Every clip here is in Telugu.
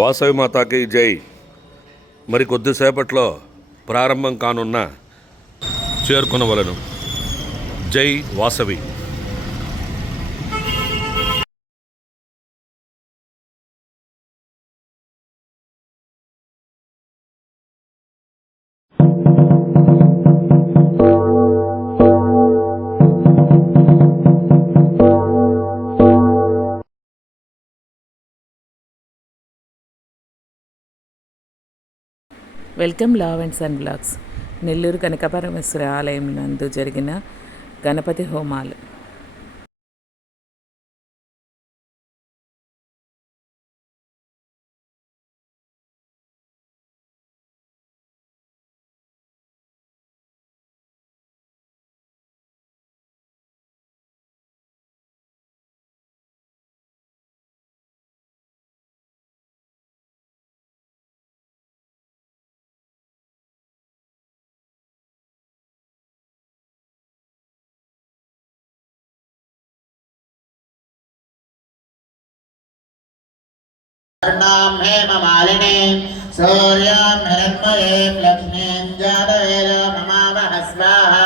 వాసవి మాతాకి జై. మరి కొద్దిసేపట్లో ప్రారంభం కానున్న చేరుకునవలను. Jai Vasavi. Welcome love and son blogs. Nellore Kanakaparameshwara ఆలయం నందు జరిగిన గణపతి హోమాలు. कर्णां हेममालिनीं सूर्यां हिरण्मयीं लक्ष्मीं जातवेद ममावह स्वाहा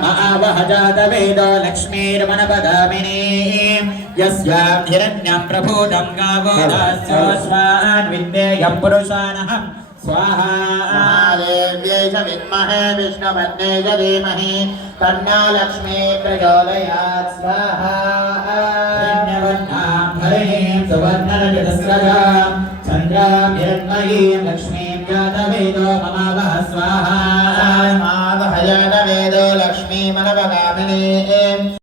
महावह जातवेदो लक्ष्मीर्मणपदामिनीं यस्यां हिरण्यं प्रभूतं गावो दास्यो स्वान् विद्येयं पुरुषाणहं स्वाहा। महादेव्यै च विद्महे विष्णुपत्न्यै च धीमहि तन्ना लक्ष्मी प्रचोदयात् स्वाहा। గవర్నర చతుస్రజ చంద్రాభ్యర్మయే లక్ష్మీం జాతవేదో మమావహ స్వాహా.